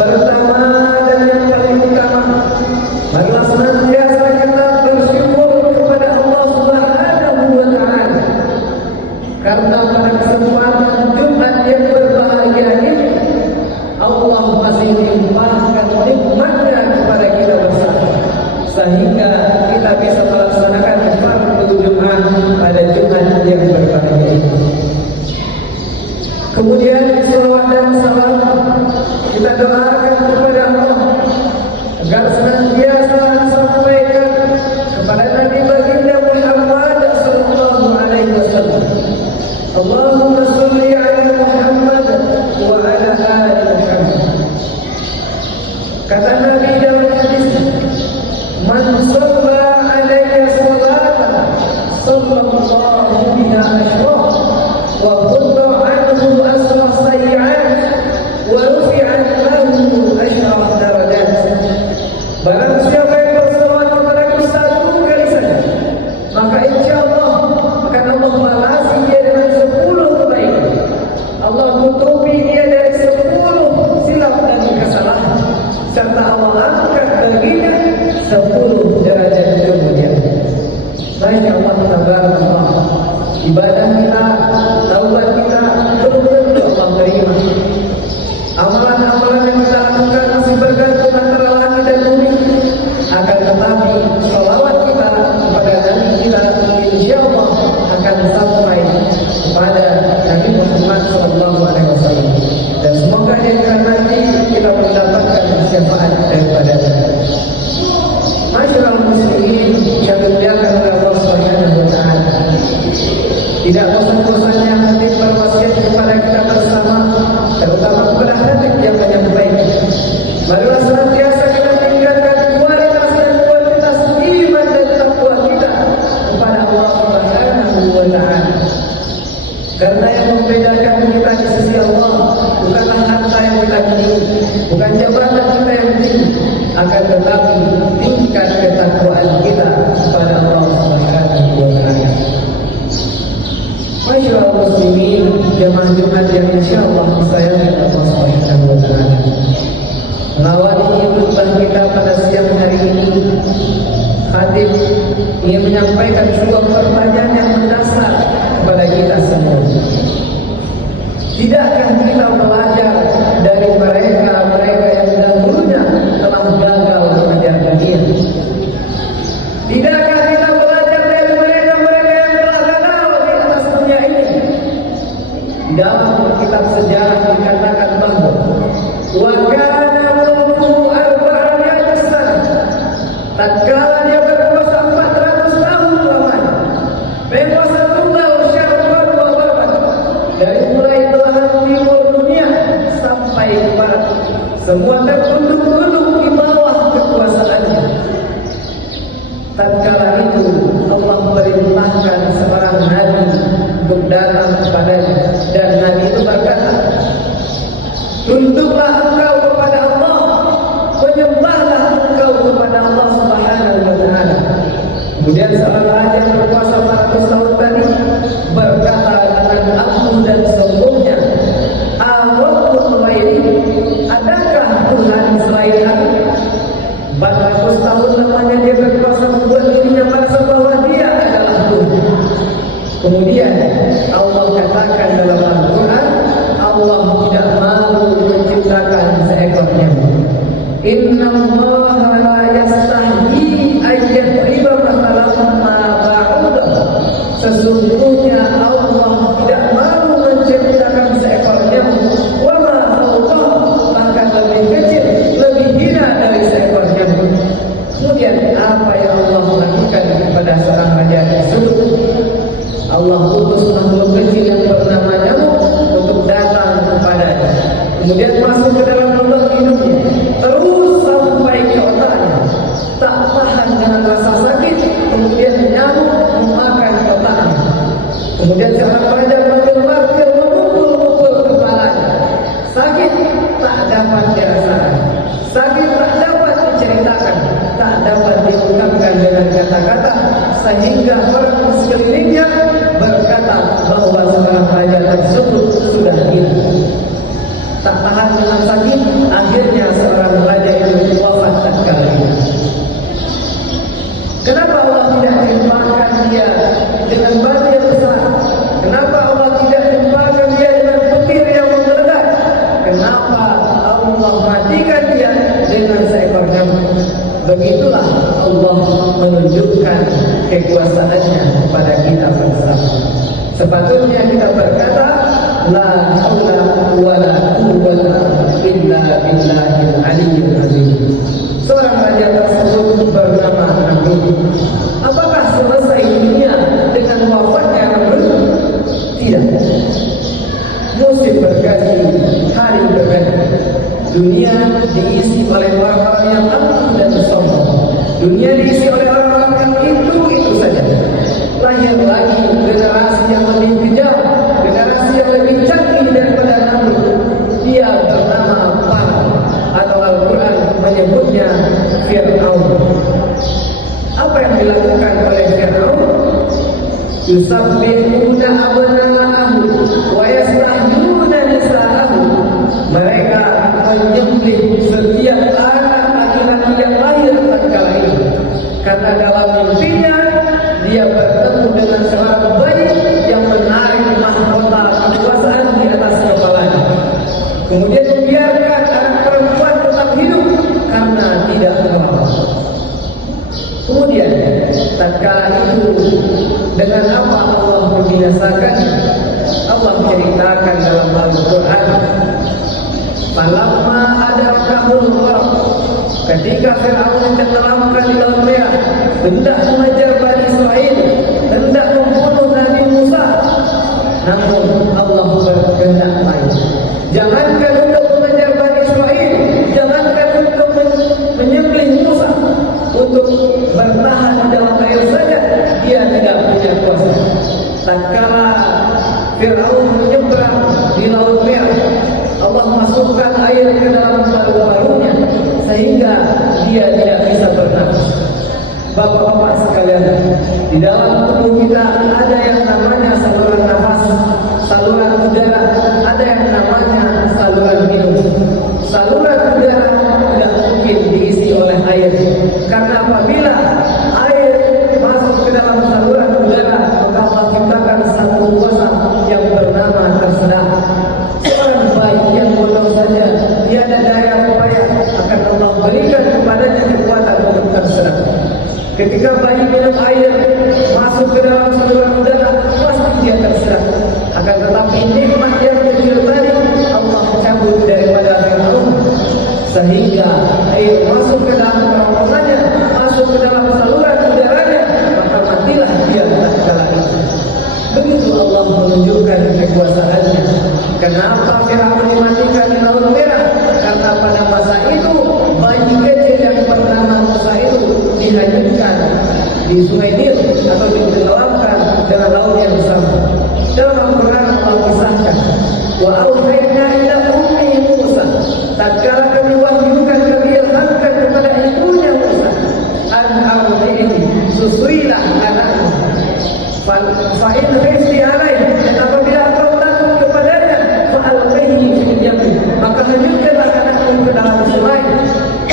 Pertama dan yang paling utama, marilah senantiasa kita bersyukur kepada Allah Subhanahu wa Ta'ala, karena pada kesempatan Jumat yang berbahagia ini Allah masih limpahkan nikmatnya kepada kita bersama, sehingga kita bisa melaksanakan fardhu Jumat pada Jumat yang berbahagia ini. Kemudian salawat dan salam kita doakan kepada Allah agar senantiasa disampaikan kepada Nabi baginda Muhammad sallallahu alaihi wasallam. Allahumma shalli ala Muhammad wa ala ali Muhammad. Kata Nabi dalam hadis, man shalla alayya salatan sallallahu biha ashra wa qutta anhu asra sayyi'at wa rufi'at lahu ashra darajat. Barang siapa yang bersalawat kepadaku satu kali saja, maka insyaallah akan Allah balasi dia dengan 10 kebaikan. Allah tutupi dia dari 10 silap dan kesalahan, serta Allah angkat baginya 10 derajat kemuliaan. Masya Allah, tabarakallah. Ibadah kita, taubat kita belum tentu Allah terima. Amalan-amalan yang kita lakukan masih bergantung antara langit dan bumi. Akan tetapi salawat kita kepada Nabi kita insyaallah akan sampai kepada Nabi Muhammad SAW. Dan semoga dengan nanti kita mendapatkan syafaat daripadanya. Masyaallah muslimin yang dimuliakan oleh Allah Subhanahu wa Ta'ala. Tidak bosan-bosannya hati berwasiat kepada kita bersama, terutama kepada hati yang menyampaikan. Marilah senantiasa kita tingkatkan kualitas dan kualitas iman dan takwa kita kepada Allah Subhanahu wa Ta'ala. Karena yang membedakan kita di sisi Allah bukanlah harta yang kita miliki, bukan jabatan kita yang tinggi, akan tetapi tingkat ketakwaan kita kepada Allah Subhanahu wa Ta'ala. Masyaallah muslimin, jemaah Jumat yang insyaallah disayangi Allah Subhanahu wa Ta'ala. Mengawali khutbah kita pada siang hari ini, khatib ingin menyampaikan sebuah pertanyaan yang mendasar kepada kita semua. Tidakkah kita belajar dari mereka yang dahulunya telah gagal mengejar dunia? Tidakkah kita belajar dari mereka yang telah gagal di atas dunia ini? Dalam kitab sejarah dikatakan bahwa wa kana mulku arba'ina sana, tatkala dia berkuasa 400 tahun lamanya, berkuasa tunggal syarqan wa gharban, dari mulai belahan timur dunia sampai ke barat, semua tertunduk-tunduk di bawah kekuasaannya. Tatkala itu Allah memerintahkan seorang nabi untuk datang kepadanya, dan nabi itu berkata, tunduklah engkau kepada Allah, menyembahlah engkau kepada Allah Subhanahu wa Ta'ala. Kemudian seorang raja yang berkuasa 400 tahun tadi berkata dengan angkuh dan sombongnya, Allahumma ghairi, adakah Tuhan selain aku? 400 tahun lamanya dia berkuasa membuat dirinya merasa bahwa dia adalah Tuhan. Kemudian Allah katakan dalam Al-Quran, Allah tidak mau menciptakan seekor nyamuk. Inna Allaha la yastahyi ayyadriba mathalan ma ba'udah. Sesungguhnya Allah tidak mau menciptakan seekor nyamuk, wa ma fawqah, bahkan lebih kecil, lebih hina dari seekor nyamuk. Kemudian apa yang Allah lakukan kepada seorang raja tersebut? Allah utus makhluk kecil yang bernama nyamuk untuk datang kepadanya. Kemudian masuk ke dalam lubang hidungnya, terus sampai ke otaknya. Tak tahan dengan rasa sakit, kemudian nyamuk memakan otaknya. Kemudian seorang raja martir memukul kepalanya. Sakit tak dapat dirasakan, sakit tak dapat diceritakan, tak dapat diungkapkan dengan kata-kata, sehingga orang di sekelilingnya berkata bahwa seorang raja tersebut sudah gila. Tak tahan dengan sakit, akhirnya mengamuk. Begitulah Allah menunjukkan kekuasaannya kepada kita bersama. Sepatutnya kita berkata, la haula wala quwwata illa billahil aliyyil azim. Seorang raja tersebut bernama Namrud. Apakah selesai dunia dengan wafatnya Namrud? Tidak. Musim berganti, hari berganti. Dunia diisi oleh orang-orang yang angkuh dan sombong. Dunia diisi oleh orang-orang yang itu saja. Lahir lagi generasi yang lebih kejam, generasi yang lebih canggih daripada Namrud. Dia bernama Firaun, atau Al-Quran menyebutnya Fir'aun. Apa yang dilakukan oleh Fir'aun? Yusabbihuna abna'ahu wa yastahyuna nisa'ahu. Mereka menyembelih setiap anak laki-laki yang lahir tatkala itu. Karena dalam mimpinya dia bertemu dengan seorang bayi yang menarik mahkota kekuasaan di atas kepalanya. Kemudian membiarkan anak perempuan tetap hidup karena tidak merawat. Kemudian tatkala itu dengan apa Allah membinasakan? Allah ceritakan dalam Al-Quran, falamma adrakahul gharq, ketika Fir'aun tenggelamkan di Laut Merah, hendak mengejar Bani Israel, hendak membunuh Nabi Musa, namun Allah berkehendak lain. Jangankan untuk mengejar Bani Israel, jangankan untuk menyembelih Musa, untuk bertahan di dalam air saja dia tidak punya kuasa. Tatkala Fir'aun menyeberang di Laut Merah, Allah masukkan air ke dalam paru-parunya sehingga dia tidak bisa bernafas. Bapak-bapak sekalian, di dalam tubuh kita ada yang namanya saluran nafas, saluran udara, ada yang namanya saluran minum. Saluran udara tidak mungkin diisi oleh air, karena apabila air masuk ke dalam saluran udara, maka Allah ciptakan satu kuasa yang bernama tersedak. Seorang bayi yang bodoh saja, tiada daya upaya, akan Allah berikan kepadanya kekuatan untuk tersedak. Ketika bayi minum air masuk ke dalam saluran udara, pasti dia tersedak. Akan tetapi nikmat yang kecil tadi Allah cabut daripada Fir'aun, sehingga air masuk ke dalam kerongkongannya, masuk ke dalam saluran udaranya, maka matilah dia tatkala itu. Begitu Allah menunjukkan kekuasaannya. Kenapa Fir'aun dimatikan di Laut Merah? Karena pada masa itu bayi kecil yang bernama Musa itu dihanyutkan di Sungai Nil atau ditenggelamkan dengan laut yang sama. Dalam Al-Quran Allah kisahkan, wa auhayna ila ummi Musa, tatkala kami wahyukan, kami ilhamkan kepada ibunya Musa, an ardihi, susuilah anakmu, fa in khifti alaihi, dan apabila engkau takut kepadanya, fa alqihi fil yamin, maka hanyutkanlah anakmu ke dalam sungai.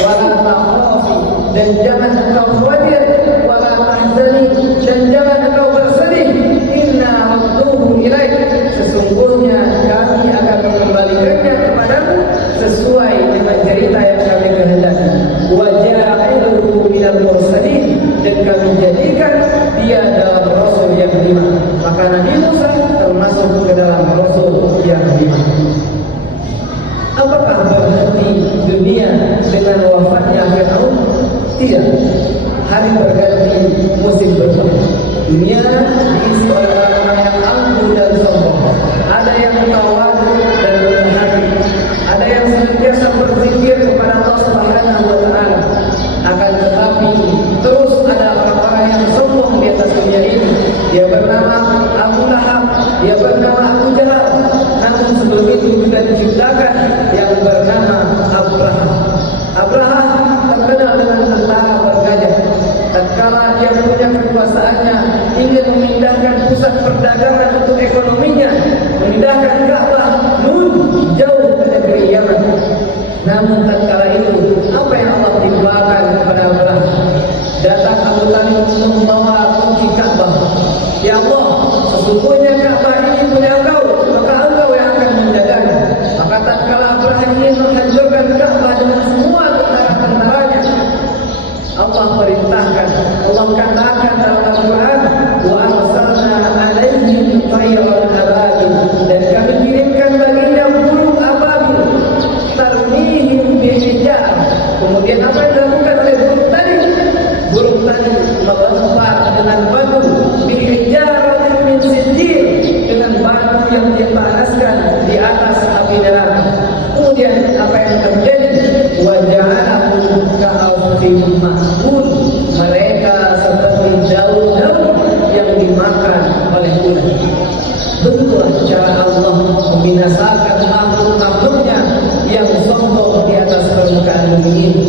Wala takhafi, dan jangan engkau khawatir, wala tahzani, dan jangan engkau bersedih, inna radduhu ilaik, sesungguhnya kami akan mengembalikannya kepadamu sesuai dengan cerita yang kami kehendaki. Wa ja'iluhu minal mursalin, dan kami jadikan dia dalam rasul yang 5. Maka Nabi Musa termasuk ke dalam rasul yang 5. Apakah berhenti dunia dengan wafatnya Fir'aun? Tidak. Hari berganti, musim berubah. Dunia diisi oleh orang-orang yang angkuh dan sombong. Ada yang tawadu dan rendah hati. Ada yang senantiasa berzikir kepada Allah Subhanahu wa Ta'ala. Akan tetapi terus ada orang-orang yang sombong di atas dunia ini. Dia bernama Abu Lahab, dia bernama Abu Jahal. Namun sebelum itu juga diciptakan yang bernama Abraham. Abraham terkenal dengan tentara bergajah. Tatkala dia punya kekuasaannya, ingin memindahkan pusat perdagangan untuk ekonominya, memindahkan Ka'bah jauh ke negeri Yaman. Namun tatkala itu, apa yang Allah timpakan kepada Abraham? Datang Abu Talib untuk membawa kunci Ka'bah. Ya Allah, sesungguhnya Ka'bah ini punya engkau, maka engkau yang akan menjaganya. Maka tatkala Abraham ingin menghancurkan Ka'bah dengan semua tentara-tentaranya, bumi ini.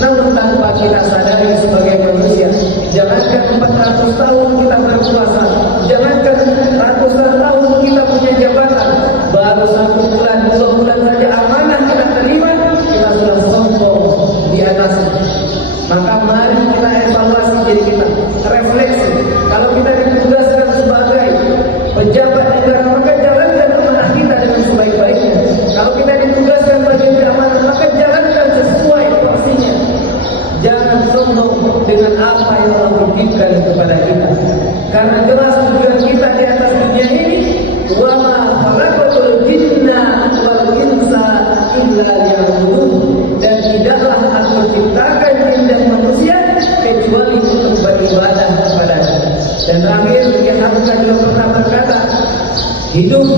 Namun tanpa kita sadari sebagai manusia, jangankan 400 tahun kita berpuasa, jangankan ratusan tahun kita punya jabatan, baru 1 bulan, 2 bulan saja amanah kita terima, kita sudah sombong di atasnya. Maka mari kita evaluasi diri kita, refleksi. Kalau kita ditugaskan sebagai pejabat negara, maka jalankan amanah kita dengan sebaik-baiknya. Kalau kita ditugaskan sebagai keamanan, maka jalankan sesuai porsinya. Jangan sombong dengan apa yang Allah titipkan kepada kita. Karena jelas tujuan kita di atas dunia ini, wa ma khalaqatul jinna wal insa illa liya'budun. Dan tidaklah aku ciptakan jin dan manusia kecuali untuk beribadah kepada-Nya. Dan terakhir, Nabi Muhammad juga pernah berkata, hidup